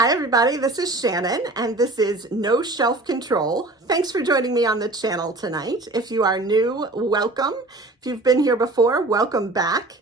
Hi everybody, this is Shannon and this is No Shelf Control. Thanks for joining me on the channel tonight. If you are new, welcome. If you've been here before, welcome back.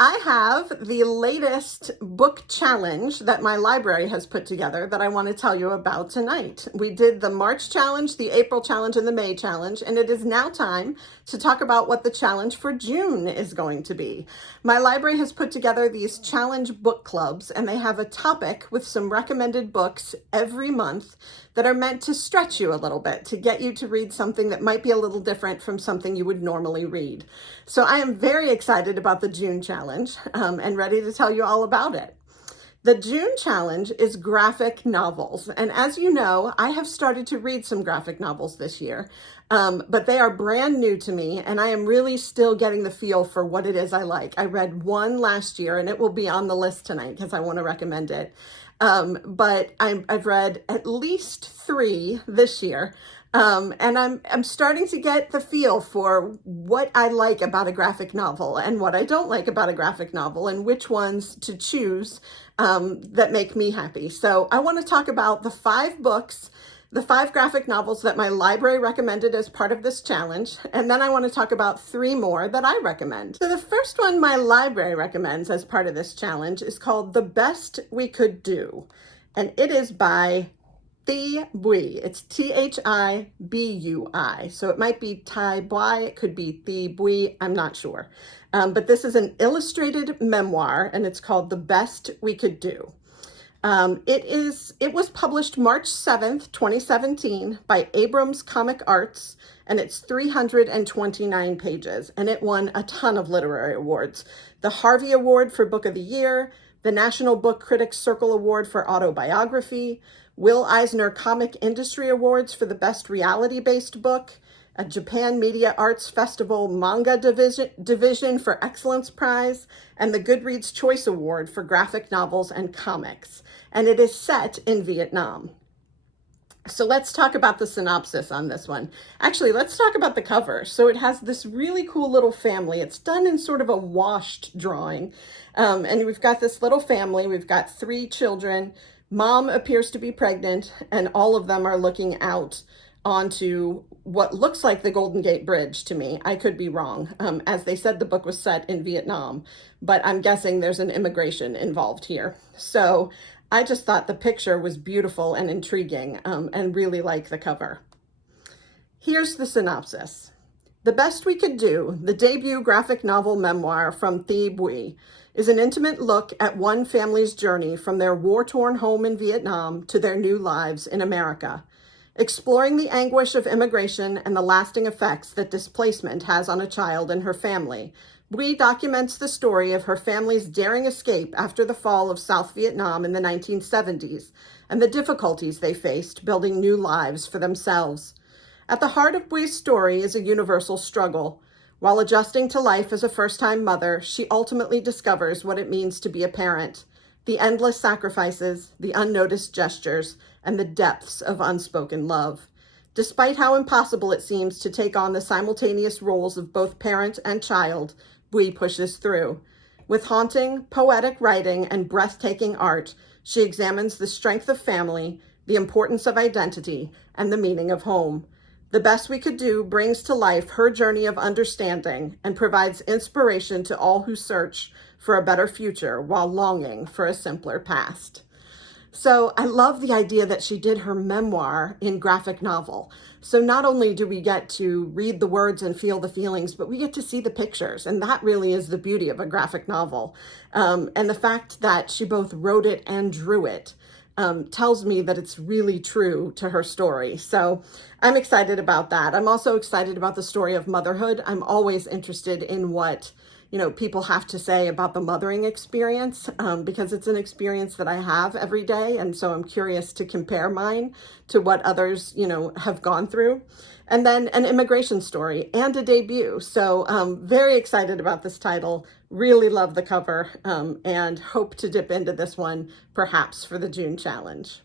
I have the latest book challenge that my library has put together that I want to tell you about tonight. We did the March challenge, the April challenge, and the May challenge, and it is now time to talk about what the challenge for June is going to be. My library has put together these challenge book clubs, and they have a topic with some recommended books every month that are meant to stretch you a little bit, to get you to read something that might be a little different from something you would normally read. So I am very excited about the June challenge and ready to tell you all about it. The June challenge is graphic novels. And as you know, I have started to read some graphic novels this year, but they are brand new to me and I am really still getting the feel for what it is I like. I read one last year and it will be on the list tonight because I want to recommend it. But I've read at least 3 this year. And I'm starting to get the feel for what I like about a graphic novel and what I don't like about a graphic novel and which ones to choose that make me happy. So I want to talk about the 5 books, the 5 graphic novels that my library recommended as part of this challenge. And then I want to talk about 3 more that I recommend. So the first one my library recommends as part of this challenge is called The Best We Could Do. And it is by Thi Bui. It's Thibui. So it might be Thai Bui, it could be Thi Bui, I'm not sure. But this is an illustrated memoir and it's called The Best We Could Do. It was published March 7th, 2017 by Abrams Comic Arts, and it's 329 pages, and it won a ton of literary awards. The Harvey Award for Book of the Year, the National Book Critics Circle Award for Autobiography, Will Eisner Comic Industry Awards for the Best Reality-Based Book, a Japan Media Arts Festival Manga Division for Excellence Prize, and the Goodreads Choice Award for Graphic Novels and Comics. And it is set in Vietnam. So let's talk about the synopsis on this one. Actually, let's talk about the cover. So it has this really cool little family. It's done in sort of a washed drawing. And we've got this little family. We've got 3 children. Mom appears to be pregnant, and all of them are looking out onto what looks like the Golden Gate Bridge to me. I could be wrong. As they said, the book was set in Vietnam, but I'm guessing there's an immigration involved here. So I just thought the picture was beautiful and intriguing, and really like the cover. Here's the synopsis. The Best We Could Do, the debut graphic novel memoir from Thi Bui, is an intimate look at one family's journey from their war-torn home in Vietnam to their new lives in America. Exploring the anguish of immigration and the lasting effects that displacement has on a child and her family, Bui documents the story of her family's daring escape after the fall of South Vietnam in the 1970s and the difficulties they faced building new lives for themselves. At the heart of Bui's story is a universal struggle. While adjusting to life as a first-time mother, she ultimately discovers what it means to be a parent, the endless sacrifices, the unnoticed gestures, and the depths of unspoken love. Despite how impossible it seems to take on the simultaneous roles of both parent and child, Bui pushes through. With haunting, poetic writing and breathtaking art, she examines the strength of family, the importance of identity, and the meaning of home. The Best We Could Do brings to life her journey of understanding and provides inspiration to all who search for a better future while longing for a simpler past. So I love the idea that she did her memoir in graphic novel. So not only do we get to read the words and feel the feelings, but we get to see the pictures. And that really is the beauty of a graphic novel. And the fact that she both wrote it and drew it tells me that it's really true to her story. So I'm excited about that. I'm also excited about the story of motherhood. I'm always interested in what people have to say about the mothering experience, because it's an experience that I have every day. And so I'm curious to compare mine to what others, have gone through. And then an immigration story and a debut. So very excited about this title. Really love the cover, and hope to dip into this one perhaps for the June challenge.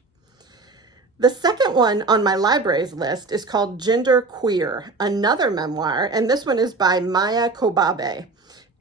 The second one on my library's list is called Gender Queer, another memoir. And this one is by Maya Kobabe.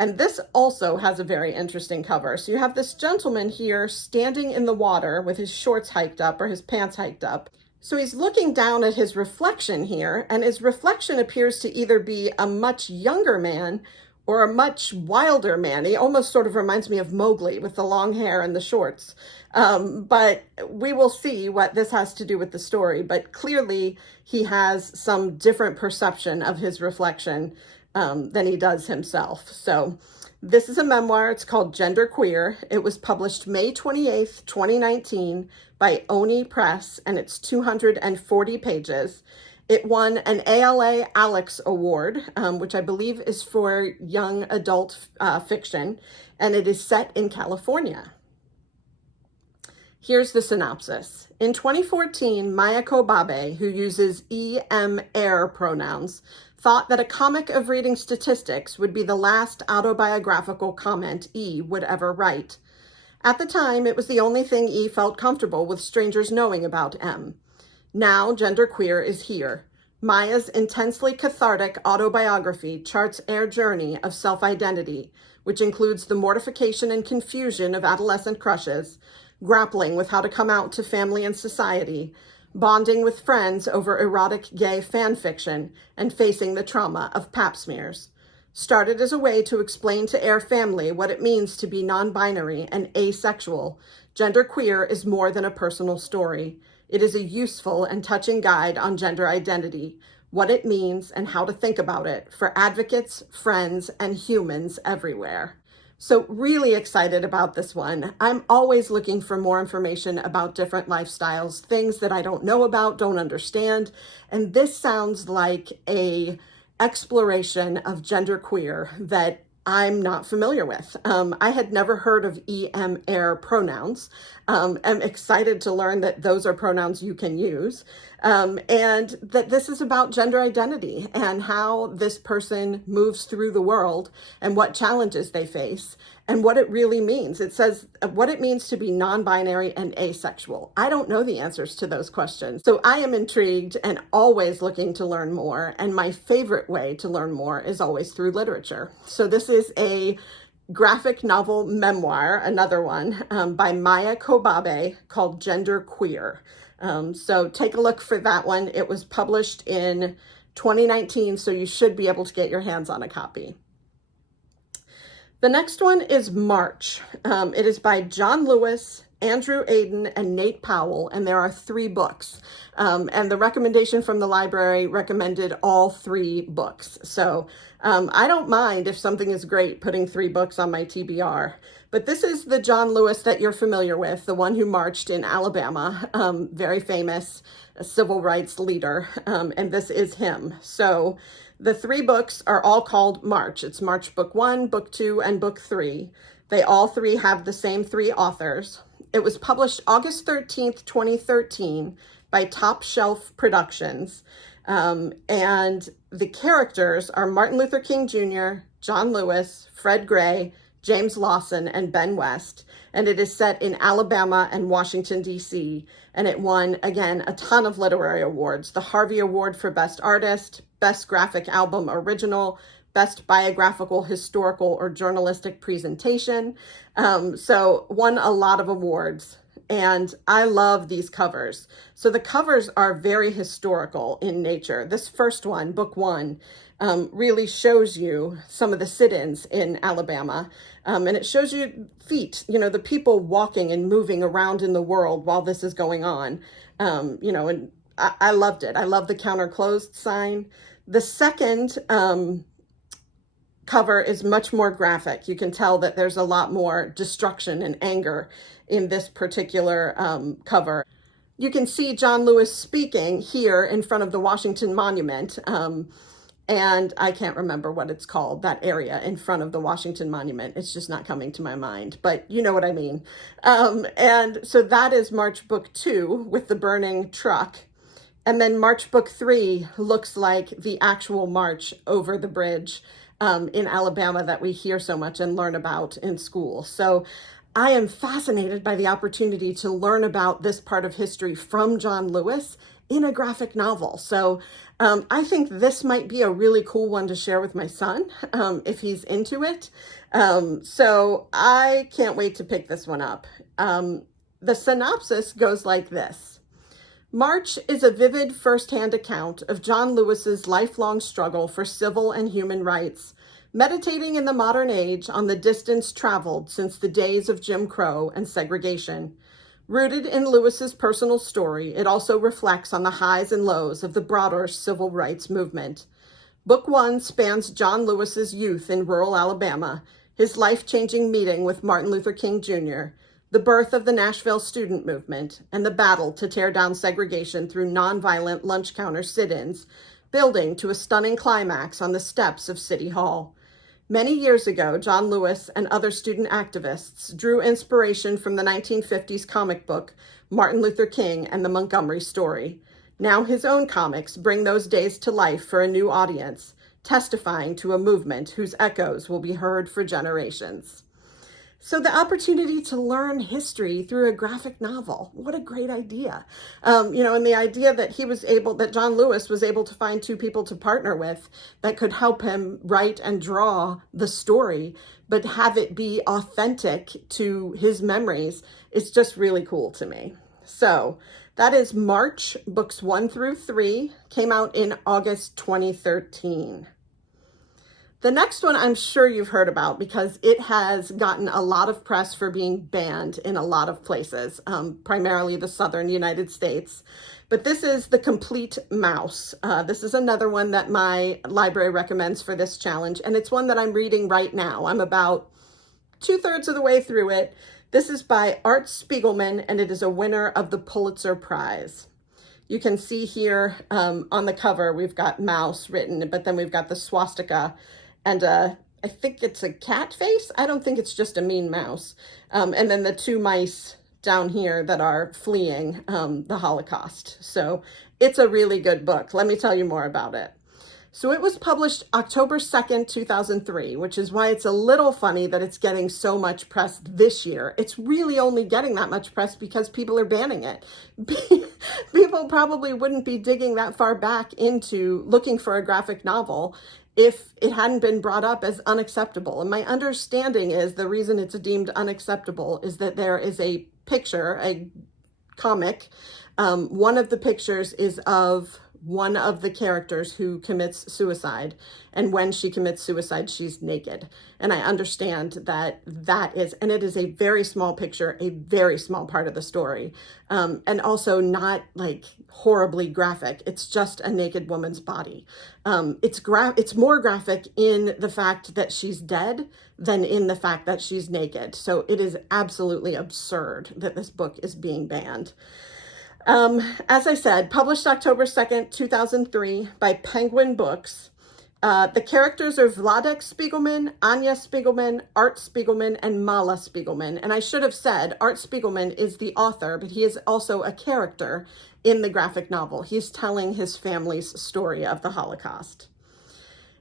And this also has a very interesting cover. So you have this gentleman here standing in the water with his shorts hiked up or his pants hiked up. So he's looking down at his reflection here, and his reflection appears to either be a much younger man or a much wilder man. He almost sort of reminds me of Mowgli with the long hair and the shorts. But we will see what this has to do with the story. But clearly he has some different perception of his reflection than he does himself. So this is a memoir. It's called Gender Queer. It was published May 28th, 2019 by Oni Press, and it's 240 pages. It won an ALA Alex Award, which I believe is for young adult fiction, and it is set in California. Here's the synopsis. In 2014, Maya Kobabe, who uses EM-air pronouns, thought that a comic of reading statistics would be the last autobiographical comment E would ever write. At the time, it was the only thing E felt comfortable with strangers knowing about M. Now, Gender Queer is here. Maya's intensely cathartic autobiography charts their journey of self-identity, which includes the mortification and confusion of adolescent crushes, grappling with how to come out to family and society, bonding with friends over erotic gay fan fiction, and facing the trauma of pap smears. Started as a way to explain to Air family what it means to be non-binary and asexual, Gender Queer is more than a personal story. It is a useful and touching guide on gender identity, what it means and how to think about it for advocates, friends, and humans everywhere. So really excited about this one. I'm always looking for more information about different lifestyles, things that I don't know about, don't understand. And this sounds like a exploration of gender queer that I'm not familiar with. I had never heard of EM-air pronouns. I'm excited to learn that those are pronouns you can use, and that this is about gender identity and how this person moves through the world and what challenges they face and what it really means. It says what it means to be non-binary and asexual. I don't know the answers to those questions. So I am intrigued and always looking to learn more. And my favorite way to learn more is always through literature. So this is a graphic novel memoir, another one, by Maya Kobabe called Gender Queer. So take a look for that one. It was published in 2019, so you should be able to get your hands on a copy. The next one is March. It is by John Lewis, Andrew Aiden, and Nate Powell, and there are 3 books. And the recommendation from the library recommended all 3 books. So I don't mind if something is great putting 3 books on my TBR. But this is the John Lewis that you're familiar with, the one who marched in Alabama, very famous civil rights leader, and this is him. So the 3 books are all called March. It's March Book 1, Book 2, and Book 3. They all 3 have the same 3 authors. It was published August 13th, 2013 by Top Shelf Productions. And the characters are Martin Luther King Jr., John Lewis, Fred Gray, James Lawson, and Ben West. And it is set in Alabama and Washington, D.C. And it won, again, a ton of literary awards. The Harvey Award for Best Artist, Best Graphic Album Original, Best Biographical, Historical, or Journalistic Presentation. So won a lot of awards. And I love these covers. So the covers are very historical in nature. This first one, Book 1, really shows you some of the sit-ins in Alabama. And it shows you feet, the people walking and moving around in the world while this is going on. And I loved it. I love the counter closed sign. The second cover is much more graphic. You can tell that there's a lot more destruction and anger in this particular cover. You can see John Lewis speaking here in front of the Washington Monument. And I can't remember what it's called, that area in front of the Washington Monument. It's just not coming to my mind, but you know what I mean. And so that is March Book 2 with the burning truck. And then March Book 3 looks like the actual march over the bridge in Alabama that we hear so much and learn about in school. So I am fascinated by the opportunity to learn about this part of history from John Lewis in a graphic novel. So I think this might be a really cool one to share with my son if he's into it. So I can't wait to pick this one up. The synopsis goes like this. March is a vivid first-hand account of John Lewis's lifelong struggle for civil and human rights, meditating in the modern age on the distance traveled since the days of Jim Crow and segregation. Rooted in Lewis's personal story, it also reflects on the highs and lows of the broader civil rights movement. Book 1 spans John Lewis's youth in rural Alabama, his life-changing meeting with Martin Luther King Jr., the birth of the Nashville student movement, and the battle to tear down segregation through nonviolent lunch counter sit-ins, building to a stunning climax on the steps of City Hall. Many years ago, John Lewis and other student activists drew inspiration from the 1950s comic book, Martin Luther King and the Montgomery Story. Now his own comics bring those days to life for a new audience, testifying to a movement whose echoes will be heard for generations. So the opportunity to learn history through a graphic novel, what a great idea. And the idea that John Lewis was able to find two people to partner with that could help him write and draw the story, but have it be authentic to his memories, is just really cool to me. So that is March, books 1 through 3, came out in August 2013. The next one I'm sure you've heard about because it has gotten a lot of press for being banned in a lot of places, primarily the southern United States. But this is The Complete Mouse. This is another one that my library recommends for this challenge, and it's one that I'm reading right now. I'm about 2/3 of the way through it. This is by Art Spiegelman, and it is a winner of the Pulitzer Prize. You can see here on the cover, we've got mouse written, but then we've got the swastika. And I think it's a cat face. I don't think it's just a mean mouse. And then the two mice down here that are fleeing the Holocaust. So it's a really good book. Let me tell you more about it. So it was published October 2nd, 2003, which is why it's a little funny that it's getting so much press this year. It's really only getting that much press because people are banning it. People probably wouldn't be digging that far back into looking for a graphic novel if it hadn't been brought up as unacceptable. And my understanding is the reason it's deemed unacceptable is that there is a picture, a comic. One of the pictures is of one of the characters who commits suicide. And when she commits suicide, she's naked. And I understand that and it is a very small picture, a very small part of the story. And also not like horribly graphic. It's just a naked woman's body. It's more graphic in the fact that she's dead than in the fact that she's naked. So it is absolutely absurd that this book is being banned. As I said, published October 2nd, 2003 by Penguin Books. The characters are Wladek Spiegelman, Anya Spiegelman, Art Spiegelman, and Mala Spiegelman. And I should have said Art Spiegelman is the author, but he is also a character in the graphic novel. He's telling his family's story of the Holocaust.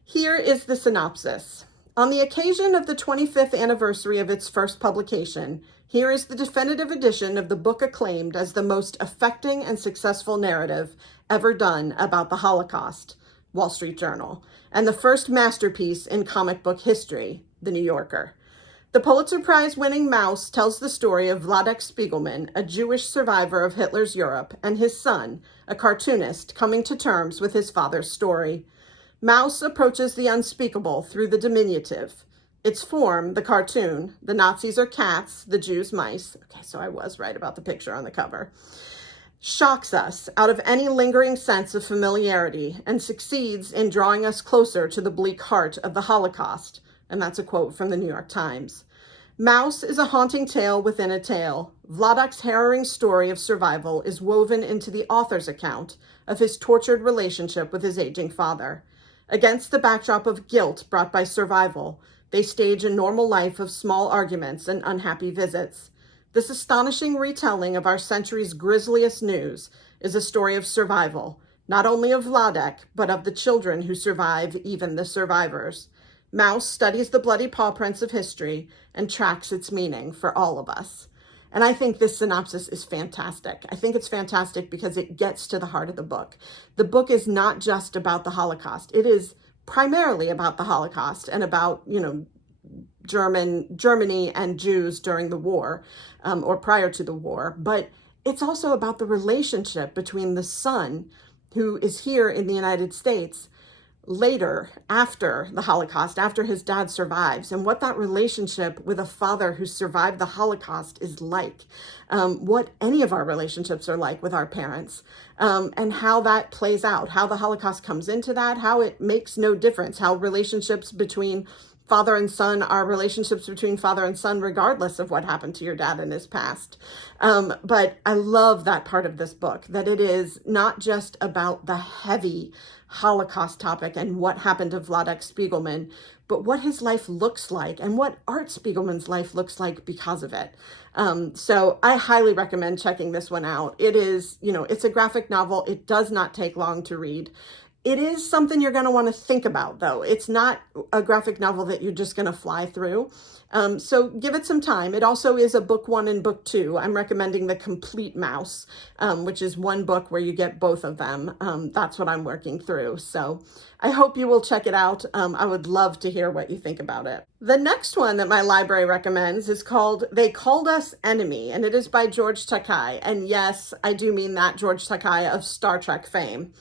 Here is the synopsis. On the occasion of the 25th anniversary of its first publication, here is the definitive edition of the book acclaimed as the most affecting and successful narrative ever done about the Holocaust, Wall Street Journal, and the first masterpiece in comic book history, The New Yorker. The Pulitzer Prize-winning Mouse tells the story of Wladek Spiegelman, a Jewish survivor of Hitler's Europe, and his son, a cartoonist, coming to terms with his father's story. Mouse approaches the unspeakable through the diminutive. Its form, the cartoon, the Nazis are cats, the Jews mice. Okay, so I was right about the picture on the cover. Shocks us out of any lingering sense of familiarity and succeeds in drawing us closer to the bleak heart of the Holocaust. And that's a quote from the New York Times. Mouse is a haunting tale within a tale. Wladek's harrowing story of survival is woven into the author's account of his tortured relationship with his aging father. Against the backdrop of guilt brought by survival, they stage a normal life of small arguments and unhappy visits. This astonishing retelling of our century's grisliest news is a story of survival, not only of Wladek, but of the children who survive, even the survivors. Mouse studies the bloody paw prints of history and tracks its meaning for all of us. And I think this synopsis is fantastic. I think it's fantastic because it gets to the heart of the book. The book is not just about the Holocaust. It is primarily about the Holocaust and about, Germany and Jews during the war, or prior to the war. But it's also about the relationship between the son, who is here in the United States later, after the Holocaust, after his dad survives, and what that relationship with a father who survived the Holocaust is like, what any of our relationships are like with our parents, and how that plays out, how the Holocaust comes into that, how it makes no difference, how relationships between father and son are relationships between father and son, regardless of what happened to your dad in his past. But I love that part of this book, that it is not just about the heavy Holocaust topic and what happened to Vladek Spiegelman, but what his life looks like and what Art Spiegelman's life looks like because of it. So I highly recommend checking this one out. It is, it's a graphic novel. It does not take long to read. It is something you're going to want to think about, though. It's not a graphic novel that you're just going to fly through. So give it some time. It also is a book 1 and book 2. I'm recommending The Complete Mouse, which is one book where you get both of them. That's what I'm working through. So I hope you will check it out. I would love to hear what you think about it. The next one that my library recommends is called They Called Us Enemy, and it is by George Takei. And yes, I do mean that George Takei of Star Trek fame.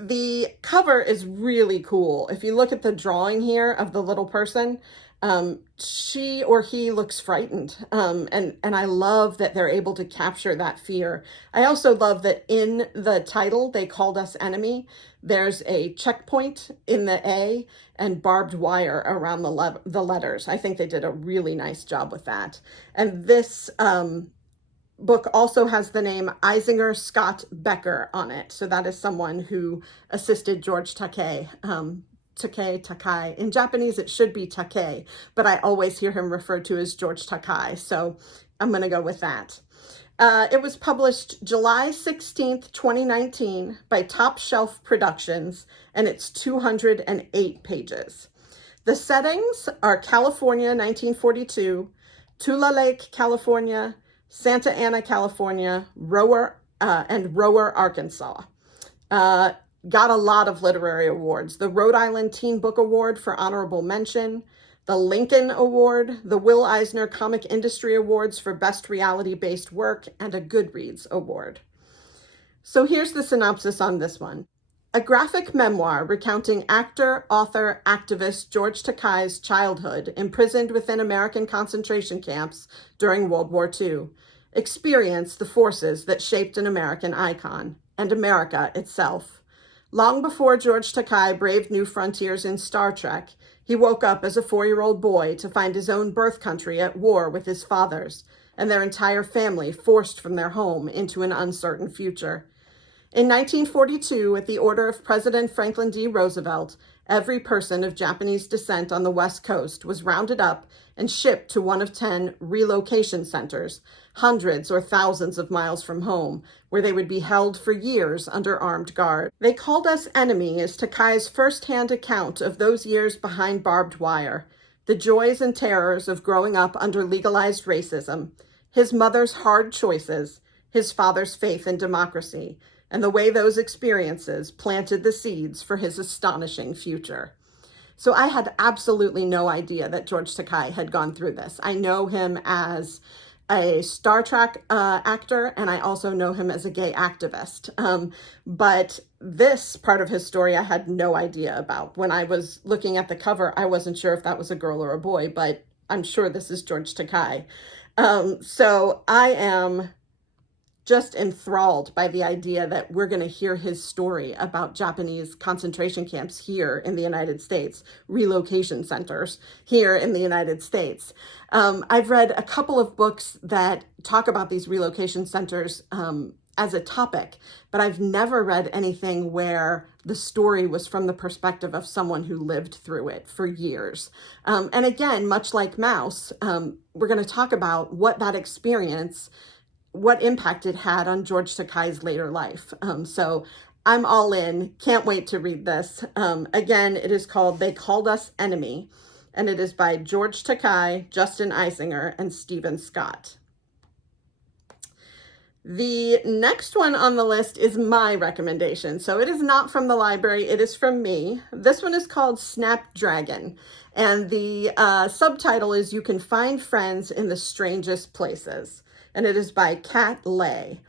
The cover is really cool. If you look at the drawing here of the little person, she or he looks frightened. And I love that they're able to capture that fear. I also love that in the title, They Called Us Enemy, there's a checkpoint in the A and barbed wire around the letters. I think they did a really nice job with that. And this, book also has the name Isinger Scott Becker on it. So that is someone who assisted George Takei. Takei. In Japanese, it should be Takei, but I always hear him referred to as George Takei. So I'm going to go with that. It was published July 16th, 2019 by Top Shelf Productions, and it's 208 pages. The settings are California, 1942, Tula Lake, California, Santa Ana, California, Rower, Arkansas. Got a lot of literary awards. The Rhode Island Teen Book Award for honorable mention, the Lincoln Award, the Will Eisner Comic Industry Awards for best reality-based work, and a Goodreads Award. So here's the synopsis on this one. A graphic memoir recounting actor, author, activist George Takei's childhood imprisoned within American concentration camps during World War II. Experience the forces that shaped an American icon, and America itself. Long before George Takei braved new frontiers in Star Trek, he woke up as a 4-year-old boy to find his own birth country at war with his father's, and their entire family forced from their home into an uncertain future. In 1942, at the order of President Franklin D. Roosevelt, every person of Japanese descent on the West Coast was rounded up and shipped to one of 10 relocation centers, hundreds or thousands of miles from home, where they would be held for years under armed guard. They Called Us Enemy is Takei's first-hand account of those years behind barbed wire, the joys and terrors of growing up under legalized racism, his mother's hard choices, his father's faith in democracy, and the way those experiences planted the seeds for his astonishing future. So I had absolutely no idea that George Takei had gone through this. I know him as a Star Trek actor, and I also know him as a gay activist. But this part of his story I had no idea about. When I was looking at the cover, I wasn't sure if that was a girl or a boy, but I'm sure this is George Takei. So I am just enthralled by the idea that we're going to hear his story about Japanese concentration camps here in the United States, relocation centers here in the United States. I've read a couple of books that talk about these relocation centers as a topic, but I've never read anything where the story was from the perspective of someone who lived through it for years. And again, much like Mouse, we're going to talk about what that experience, what impact it had on George Takei's later life. So I'm all in. Can't wait to read this. Again, it is called They Called Us Enemy. and it is by George Takei, Justin Eisinger, and Stephen Scott. The next one on the list is my recommendation. So it is not from the library, it is from me. This one is called Snapdragon, and the subtitle is You Can Find Friends in the Strangest Places, and it is by Kat Lay.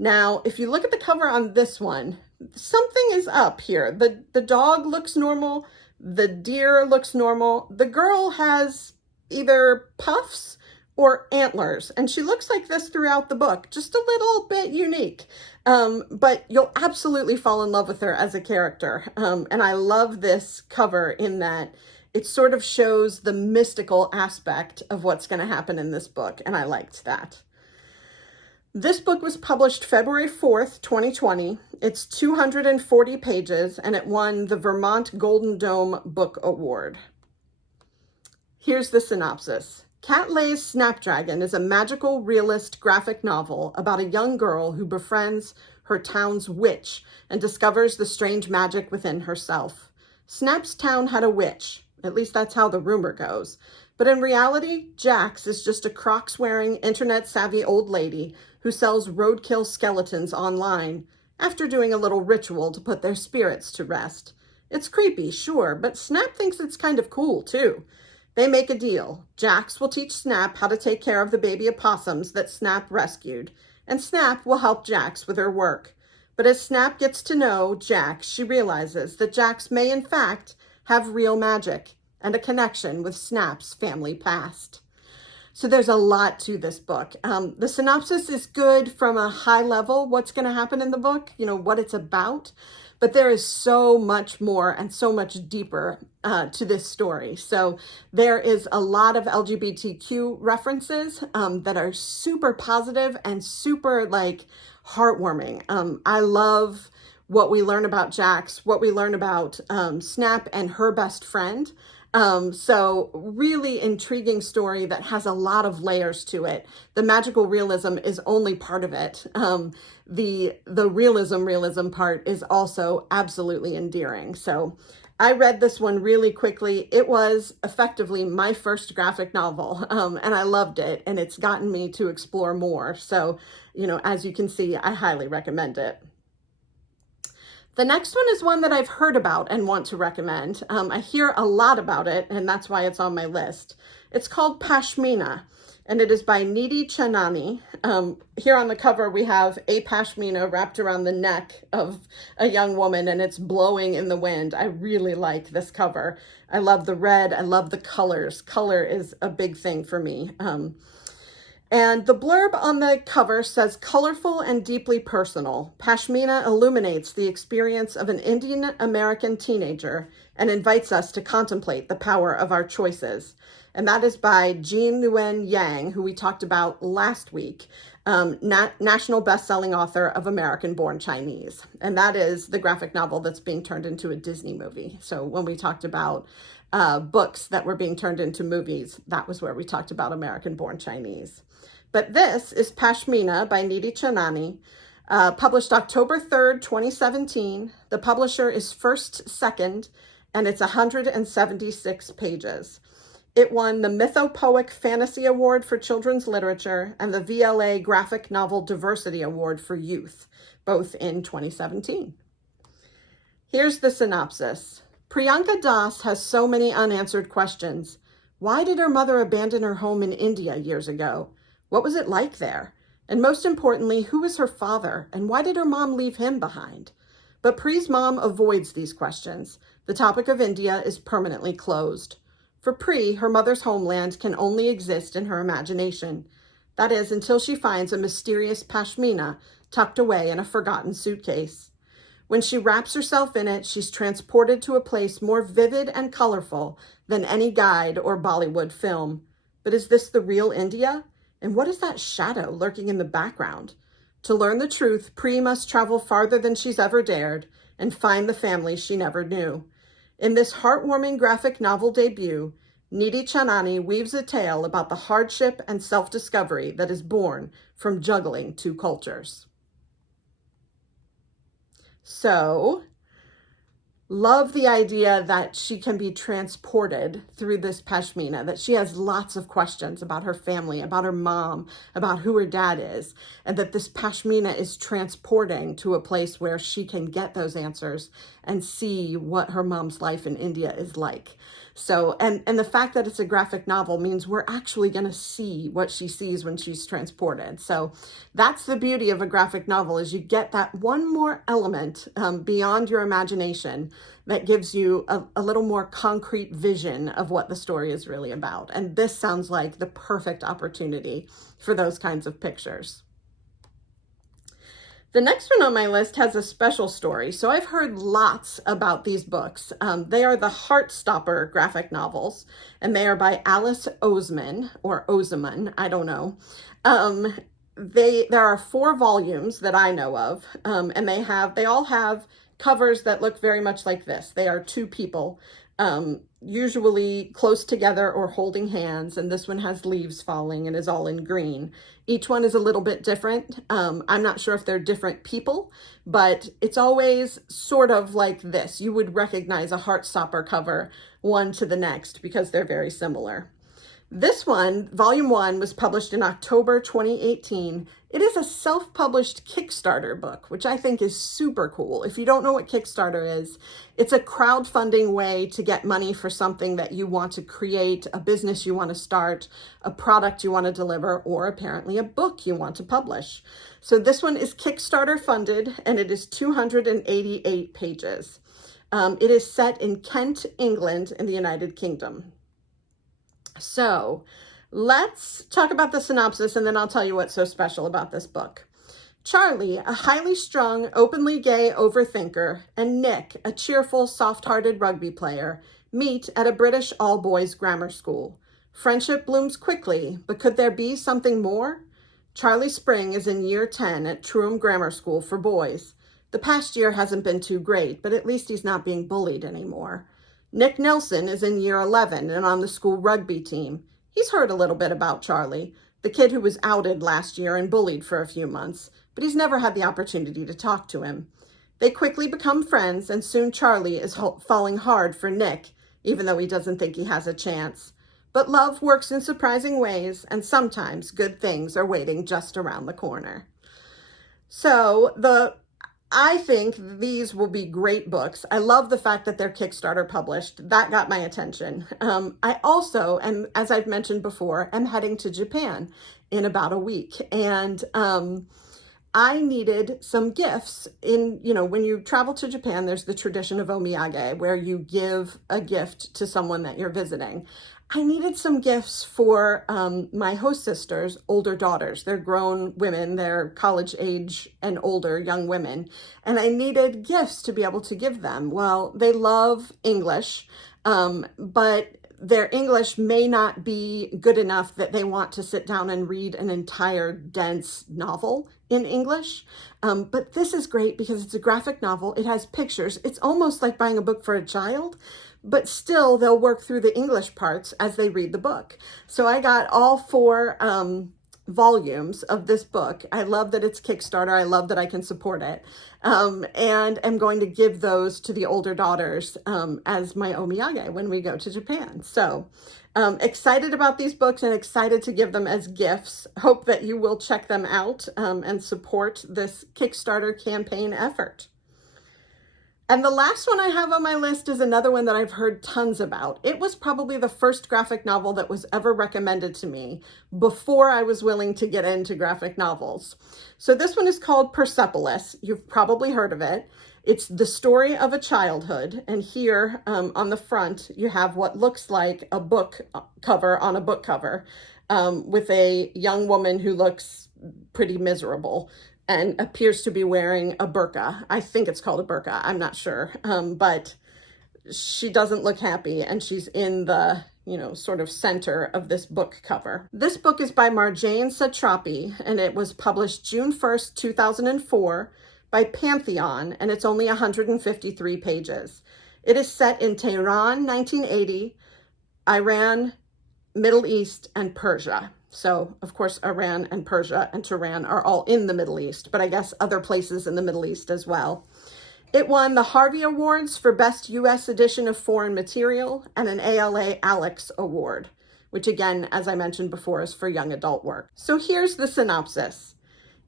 Now, if you look at the cover on this one, something is up here. The dog looks normal, the deer looks normal, the girl has either puffs or antlers, and she looks like this throughout the book, just a little bit unique, but you'll absolutely fall in love with her as a character. And I love this cover in that it sort of shows the mystical aspect of what's going to happen in this book, and I liked that. This book was published February 4th, 2020. It's 240 pages, and it won the Vermont Golden Dome Book Award. Here's the synopsis. Kat Lay's Snapdragon is a magical realist graphic novel about a young girl who befriends her town's witch and discovers the strange magic within herself. Snap's town had a witch, at least that's how the rumor goes. But in reality, Jax is just a Crocs-wearing, internet-savvy old lady who sells roadkill skeletons online after doing a little ritual to put their spirits to rest. It's creepy, sure, but Snap thinks it's kind of cool, too. They make a deal. Jax will teach Snap how to take care of the baby opossums that Snap rescued, and Snap will help Jax with her work. But as Snap gets to know Jax, she realizes that Jax may in fact have real magic and a connection with Snap's family past. So there's a lot to this book. The synopsis is good from a high level, what's going to happen in the book, what it's about. But there is so much more and so much deeper to this story. So there is a lot of LGBTQ references that are super positive and super heartwarming. I love what we learn about Jax, what we learn about Snap and her best friend. So really intriguing story that has a lot of layers to it. The magical realism is only part of it. The realism part is also absolutely endearing. So I read this one really quickly. It was effectively my first graphic novel, and I loved it, and it's gotten me to explore more. So, as you can see, I highly recommend it. The next one is one that I've heard about and want to recommend. I hear a lot about it, and that's why it's on my list. It's called Pashmina, and it is by Nidhi Chanani. Here on the cover, we have a pashmina wrapped around the neck of a young woman, and it's blowing in the wind. I really like this cover. I love the red. I love the colors. Color is a big thing for me. And the blurb on the cover says, colorful and deeply personal, Pashmina illuminates the experience of an Indian American teenager and invites us to contemplate the power of our choices. And that is by Jean Nguyen Yang, who we talked about last week, national best-selling author of American-Born Chinese. And that is the graphic novel that's being turned into a Disney movie. So when we talked about books that were being turned into movies, that was where we talked about American-Born Chinese. But this is Pashmina by Nidhi Chanani, published October 3rd, 2017. The publisher is First Second, and it's 176 pages. It won the Mythopoeic Fantasy Award for Children's Literature and the VLA Graphic Novel Diversity Award for Youth, both in 2017. Here's the synopsis. Priyanka Das has so many unanswered questions. Why did her mother abandon her home in India years ago? What was it like there? And most importantly, who is her father, and why did her mom leave him behind? But Pri's mom avoids these questions. The topic of India is permanently closed. For Pri, her mother's homeland can only exist in her imagination. That is, until she finds a mysterious pashmina tucked away in a forgotten suitcase. When she wraps herself in it, she's transported to a place more vivid and colorful than any guide or Bollywood film. But is this the real India? And what is that shadow lurking in the background? To learn the truth, Pri must travel farther than she's ever dared and find the family she never knew. In this heartwarming graphic novel debut, Nidhi Chanani weaves a tale about the hardship and self-discovery that is born from juggling two cultures. So, Love the idea that she can be transported through this Pashmina, that she has lots of questions about her family, about her mom, about who her dad is, and that this Pashmina is transporting to a place where she can get those answers and see what her mom's life in India is like. So, and the fact that it's a graphic novel means we're actually going to see what she sees when she's transported. So that's the beauty of a graphic novel, is you get that one more element beyond your imagination that gives you a little more concrete vision of what the story is really about. And this sounds like the perfect opportunity for those kinds of pictures. The next one on my list has a special story. So I've heard lots about these books. They are the Heartstopper graphic novels, and they are by Alice Oseman, or Oseman, I don't know. There are 4 volumes that I know of, and they all have covers that look very much like this. They are 2 people, usually close together or holding hands, and this one has leaves falling and is all in green. Each one is a little bit different. I'm not sure if they're different people, but it's always sort of like this. You would recognize a Heartstopper cover one to the next because they're very similar. This one, Volume 1, was published in October 2018. It is a self-published Kickstarter book, which I think is super cool. If you don't know what Kickstarter is, it's a crowdfunding way to get money for something that you want to create, a business you want to start, a product you want to deliver, or apparently a book you want to publish. So this one is Kickstarter funded, and it is 288 pages. It is set in Kent, England, in the United Kingdom. So let's talk about the synopsis, and then I'll tell you what's so special about this book. Charlie, a highly strung, openly gay overthinker, and Nick, a cheerful, soft-hearted rugby player, meet at a British all-boys grammar school. Friendship blooms quickly, but could there be something more? Charlie Spring is in year 10 at Troom Grammar School for boys. The past year hasn't been too great, but at least he's not being bullied anymore. Nick Nelson is in year 11 and on the school rugby team. He's heard a little bit about Charlie, the kid who was outed last year and bullied for a few months, but he's never had the opportunity to talk to him. They quickly become friends, and soon Charlie is falling hard for Nick, even though he doesn't think he has a chance. But love works in surprising ways, and sometimes good things are waiting just around the corner. So I think these will be great books. I love the fact that they're Kickstarter published. That got my attention. I also, and as I've mentioned before, am heading to Japan in about a week. And I needed some gifts. When you travel to Japan, there's the tradition of omiyage, where you give a gift to someone that you're visiting. I needed some gifts for my host sisters' older daughters. They're grown women, they're college age and older young women. And I needed gifts to be able to give them. Well, they love English, but their English may not be good enough that they want to sit down and read an entire dense novel in English. But this is great because it's a graphic novel. It has pictures. It's almost like buying a book for a child, but still they'll work through the English parts as they read the book. So I got all 4 volumes of this book. I love that it's Kickstarter. I love that I can support it. And I'm going to give those to the older daughters as my omiyage when we go to Japan. So excited about these books and excited to give them as gifts. Hope that you will check them out and support this Kickstarter campaign effort. And the last one I have on my list is another one that I've heard tons about. It was probably the first graphic novel that was ever recommended to me before I was willing to get into graphic novels. So this one is called Persepolis. You've probably heard of it. It's the story of a childhood. And here on the front, you have what looks like a book cover on a book cover with a young woman who looks pretty miserable and appears to be wearing a burqa. I think it's called a burqa. I'm not sure. But she doesn't look happy, and she's in the, sort of center of this book cover. This book is by Marjane Satrapi, and it was published June 1st, 2004 by Pantheon, and it's only 153 pages. It is set in Tehran, 1980, Iran, Middle East, and Persia. So, of course, Iran and Persia and Tehran are all in the Middle East, but I guess other places in the Middle East as well. It won the Harvey Awards for Best U.S. Edition of Foreign Material and an ALA Alex Award, which again, as I mentioned before, is for young adult work. So here's the synopsis.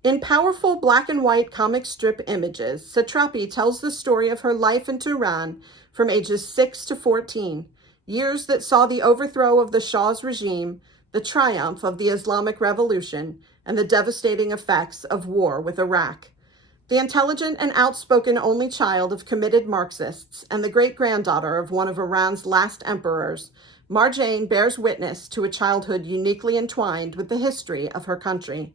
In powerful black and white comic strip images, Satrapi tells the story of her life in Tehran from ages 6 to 14, years that saw the overthrow of the Shah's regime, the triumph of the Islamic Revolution, and the devastating effects of war with Iraq. The intelligent and outspoken only child of committed Marxists and the great-granddaughter of one of Iran's last emperors, Marjane bears witness to a childhood uniquely entwined with the history of her country.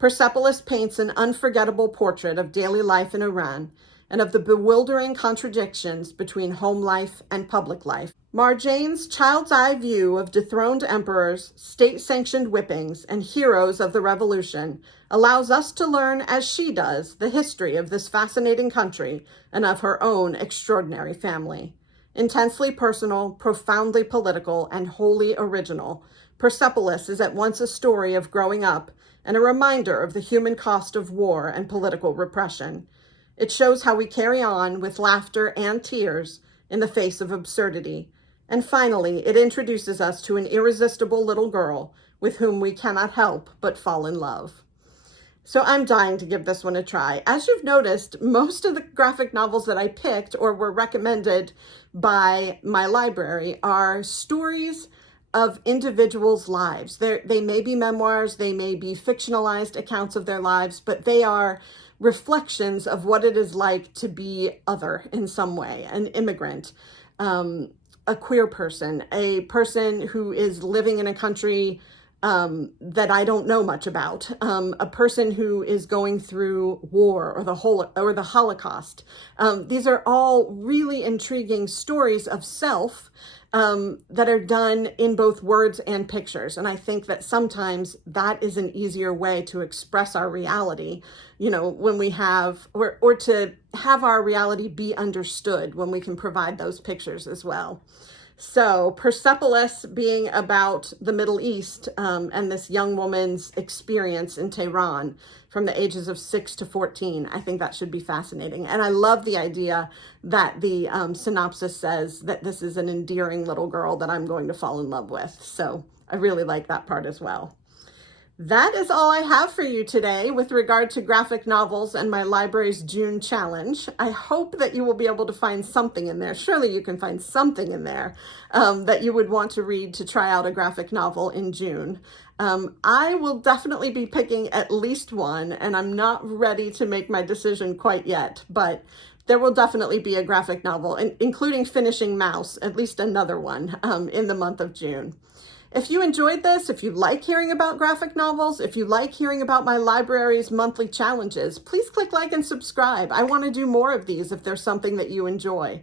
Persepolis paints an unforgettable portrait of daily life in Iran and of the bewildering contradictions between home life and public life. Marjane's child's eye view of dethroned emperors, state-sanctioned whippings, and heroes of the revolution allows us to learn, as she does, the history of this fascinating country and of her own extraordinary family. Intensely personal, profoundly political, and wholly original, Persepolis is at once a story of growing up and a reminder of the human cost of war and political repression. It shows how we carry on with laughter and tears in the face of absurdity. And finally, it introduces us to an irresistible little girl with whom we cannot help but fall in love. So I'm dying to give this one a try. As you've noticed, most of the graphic novels that I picked or were recommended by my library are stories of individuals' lives. They may be memoirs, they may be fictionalized accounts of their lives, but they are reflections of what it is like to be other in some way, an immigrant, a queer person, a person who is living in a country that I don't know much about, a person who is going through war or the Holocaust. These are all really intriguing stories of self that are done in both words and pictures. And I think that sometimes that is an easier way to express our reality, when we have, or to have our reality be understood when we can provide those pictures as well. So Persepolis being about the Middle East and this young woman's experience in Tehran from the ages of 6 to 14, I think that should be fascinating. And I love the idea that the synopsis says that this is an endearing little girl that I'm going to fall in love with. So I really like that part as well. That is all I have for you today with regard to graphic novels and my library's June challenge. I hope that you will be able to find something in there. Surely you can find something in there that you would want to read to try out a graphic novel in June. I will definitely be picking at least one, and I'm not ready to make my decision quite yet, but there will definitely be a graphic novel, including finishing Mouse, at least another one in the month of June. If you enjoyed this, if you like hearing about graphic novels, if you like hearing about my library's monthly challenges, please click like and subscribe. I want to do more of these if there's something that you enjoy.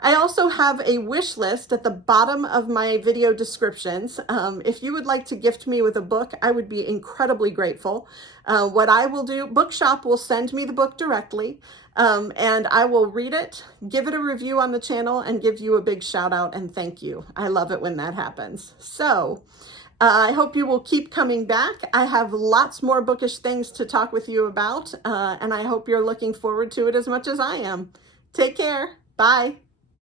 I also have a wish list at the bottom of my video descriptions. If you would like to gift me with a book, I would be incredibly grateful. What I will do, Bookshop will send me the book directly, and I will read it, give it a review on the channel, and give you a big shout out and thank you. I love it when that happens. So I hope you will keep coming back. I have lots more bookish things to talk with you about, and I hope you're looking forward to it as much as I am. Take care. Bye.